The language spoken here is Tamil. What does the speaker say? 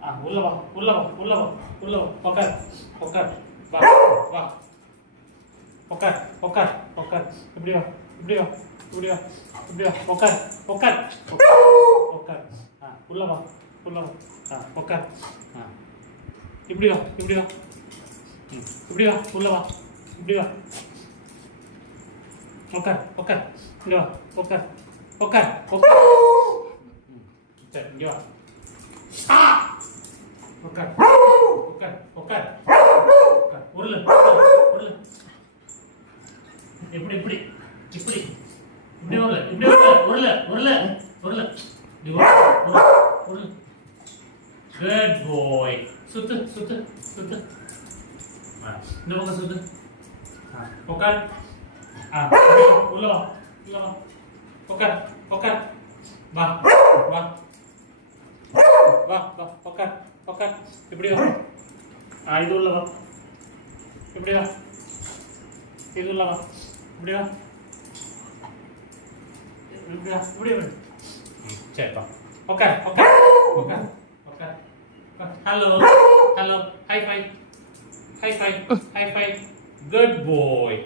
உள்ள வா உள்ள வா உள்ள வா உள்ள வா உட்கார் உட்கார் வா வா உட்கார் உட்கார் உட்கார் இப்படி வா இப்படி வா இப்படி வா இப்படி வா உட்கார் உட்கார் உட்கார் உள்ள வா உள்ள வா உட்கார் இப்படி வா இப்படி வா இப்படி வா உள்ள வா இப்படி வா உட்கார் உட்கார் இங்க வா உட்கார் உட்கார் உட்கார் சரி இங்க வா உட்கார் உட்கார் உட்கார் உட்கார் உருளு உருளு இப்படி இப்படி இப்படி இப்படி உருளு இப்படி உருளு உருளு உருளு இப்படி உருளு உருளு குட் பாய் சுத்து சுத்து சுத்து இந்த பக்கம் சுத்து உட்கார் உள்ள வா உள்ள வா உட்கார் உட்கார் வா வா வா வா உட்கார் உட்கார் இப்படி வா இது உள்ள வா இப்படி வா இது உள்ள வா இப்படி வா இப்படி வா இப்படி வா சரிப்பா உட்கார் உட்கார் உட்கார் உட்கார் hello hello hi-fi hi-fi hi-fi good பாய்